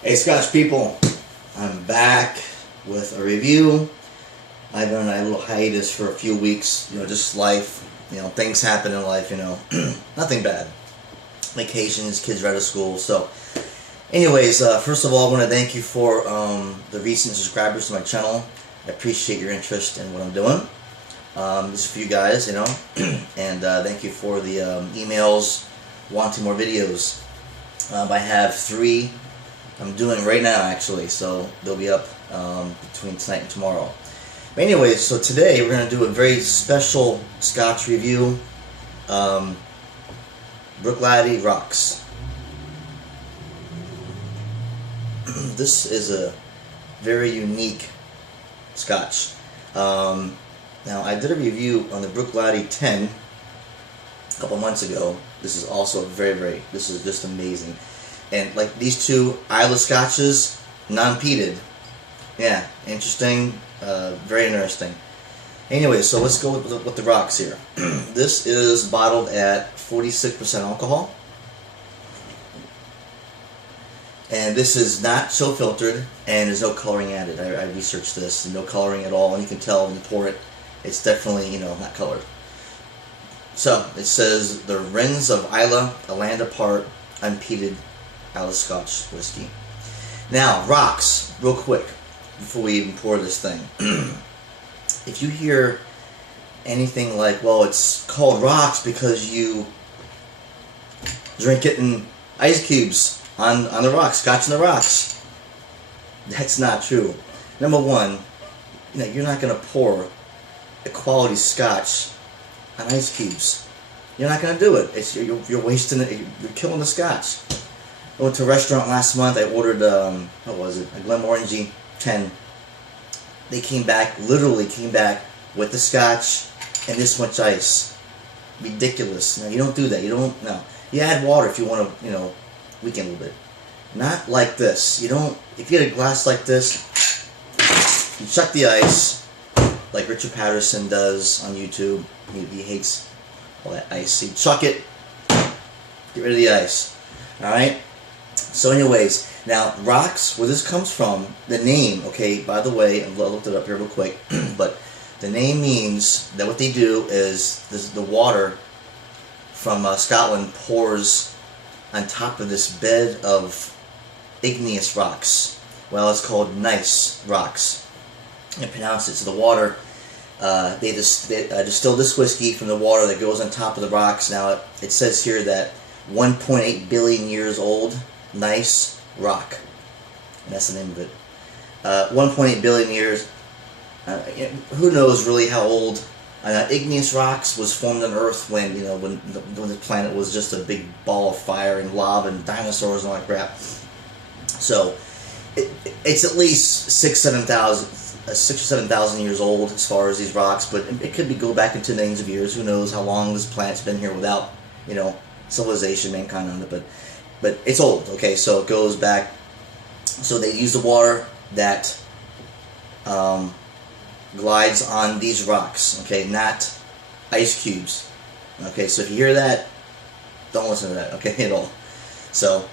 Hey Scotch people, I'm back with a review. I've been on a little hiatus for a few weeks, just life, things happen in life, nothing bad. Vacations, kids are out of school, so anyways, first of all, I want to thank you for the recent subscribers to my channel. I appreciate your interest in what I'm doing. This is for you guys, and thank you for the emails wanting more videos. I have 3 I'm doing right now, actually, so they'll be up between tonight and tomorrow. But anyway, so today we're going to do a very special Scotch review. Bruichladdie Rocks. This is a very unique Scotch. Now, I did a review on the Bruichladdie 10 a couple months ago. This is also this is just amazing. And like these 2 Islay Scotches, non-peated. Yeah, interesting, very interesting. Anyway, so let's go with the rocks here. This is bottled at 46% alcohol. And this is not chill filtered, and there's no coloring added. I researched this, no coloring at all, and you can tell when you pour it, it's definitely, not colored. So, it says, the Wrens of Islay, a land apart, unpeated Islay Scotch whiskey. Now, rocks, real quick, before we even pour this thing. If you hear anything like, well, it's called rocks because you drink it in ice cubes on the rocks, Scotch on the rocks. That's not true. Number one, you're not going to pour a quality Scotch on ice cubes. You're not going to do it. You're wasting it. You're killing the Scotch. I went to a restaurant last month. I ordered, what was it? A Glenmorangie 10. They literally came back with the Scotch and this much ice. Ridiculous. Now, you don't do that. No. You add water if you want to, weaken a little bit. Not like this. If you get a glass like this, you chuck the ice, like Richard Patterson does on YouTube. He hates all that ice. So you chuck it, get rid of the ice. Alright? So anyways, now rocks, where this comes from, the name, okay, by the way, I looked it up here real quick, but the name means that what they do is the water from Scotland pours on top of this bed of igneous rocks. Well, it's called gneiss rocks. And pronounce it. So the water, they distill this whiskey from the water that goes on top of the rocks. Now, it says here that 1.8 billion years old, gneiss rock. And that's the name of it. 1.8 billion years. Who knows really how old? Igneous rocks was formed on Earth when when the planet was just a big ball of fire and lava and dinosaurs and all that crap. So it's at least 6,000 or 7,000 years old as far as these rocks, but it could go back into millions of years. Who knows how long this planet's been here without civilization, mankind on it, but it's old. Okay, so it goes back. So they use the water that glides on these rocks, okay, not ice cubes. Okay, so if you hear that, don't listen to that, okay, at all. So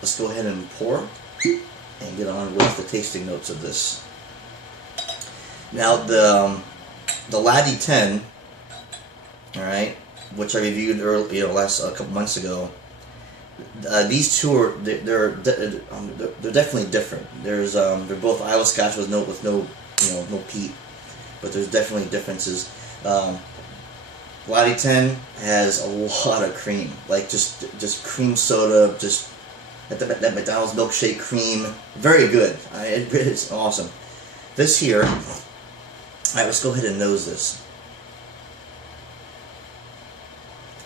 let's go ahead and pour and get on with the tasting notes of this. Now the Laddie 10, all right, which I reviewed earlier, a couple months ago. These 2 are they're definitely different. There's they're both Islay Scotch with no peat, but there's definitely differences. Laddie 10 has a lot of cream, like just cream soda, just that McDonald's milkshake cream. Very good. It's awesome. This here, all right, let's go ahead and nose this.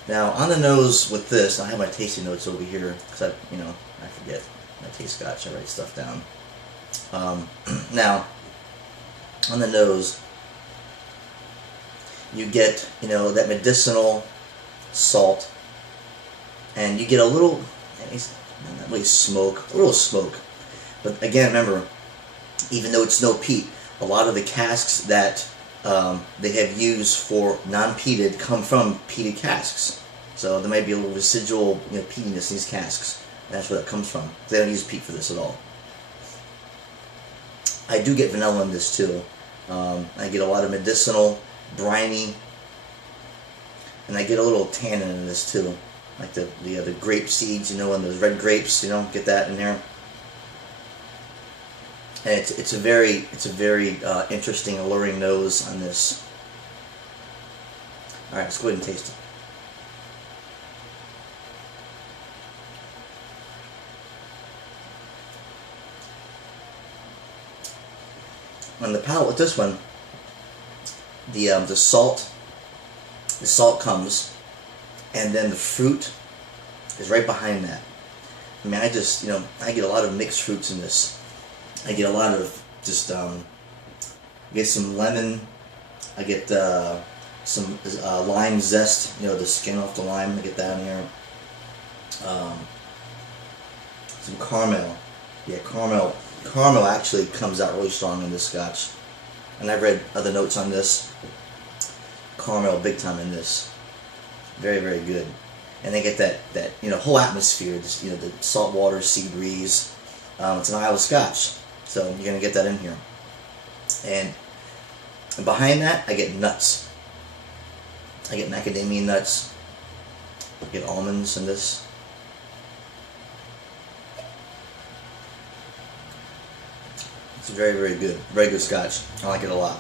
Now, on the nose with this, I have my tasting notes over here, because I forget. I taste Scotch, I write stuff down. Now, on the nose, you get, that medicinal salt, and you get a little, not really smoke, a little smoke. But again, remember, even though it's no peat, a lot of the casks that they have used for non-peated come from peated casks. So there might be a little residual peatiness in these casks. That's where that comes from. They don't use peat for this at all. I do get vanilla in this too. I get a lot of medicinal, briny, and I get a little tannin in this too, like the grape seeds, you know, and those red grapes, you know, get that in there. And it's a very interesting, alluring nose on this. All right, let's go ahead and taste it. On the palate with this one, the salt comes, and then the fruit is right behind that. I mean, I just, you know, I get a lot of mixed fruits in this. I get a lot of just, I get some lemon, I get some lime zest, you know, the skin off the lime, I get that in here. Some caramel. Yeah, caramel actually comes out really strong in this scotch. And I've read other notes on this. Caramel big time in this. Very, very good. And they get that you know, whole atmosphere, this, you know, the saltwater, sea breeze. It's an Islay Scotch, so you're gonna get that in here. And behind that, I get nuts. I get macadamia nuts. I get almonds in this. It's very, very good. Very good scotch. I like it a lot.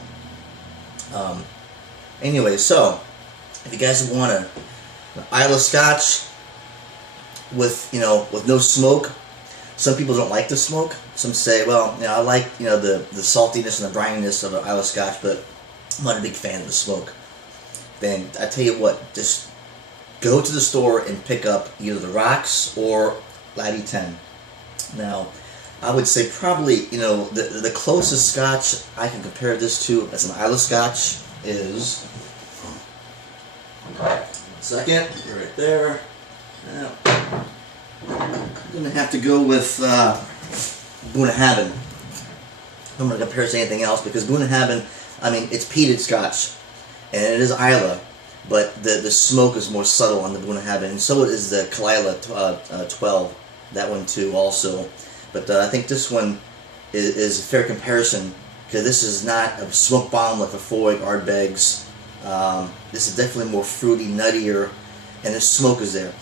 Anyway, so if you guys want an Islay Scotch with, you know, with no smoke, some people don't like the smoke. Some say, well, you know, I like, you know, the saltiness and the brininess of an Islay Scotch, but I'm not a big fan of the smoke. Then I tell you what, just go to the store and pick up either the Rocks or Laddie 10. Now, I would say probably, you know, the closest Scotch I can compare this to as an Islay Scotch is, second, right there. Now, I'm going to have to go with Bruichladdie. I'm going to compare it to anything else because Bruichladdie, I mean, it's peated Scotch, and it is Islay, but the smoke is more subtle on the Bruichladdie, and so is the Kalila 12, that one too also. But I think this one is a fair comparison because this is not a smoke bomb like the Foy Ardbegs. This is definitely more fruity, nuttier, and the smoke is there.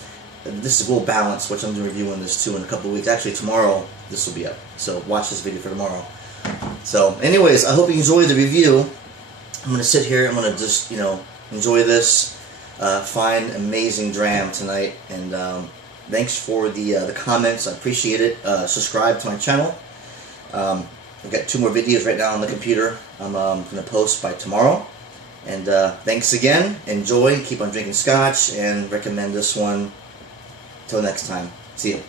This is well balanced, which I'm reviewing this too in a couple of weeks. Actually, tomorrow this will be up, so watch this video for tomorrow. So, anyways, I hope you enjoyed the review. I'm going to sit here. I'm going to just, you know, enjoy this fine, amazing dram tonight. And thanks for the comments. I appreciate it. Subscribe to my channel. I've got 2 more videos right now on the computer. I'm going to post by tomorrow. And thanks again. Enjoy. Keep on drinking scotch, and recommend this one. Till next time. See you.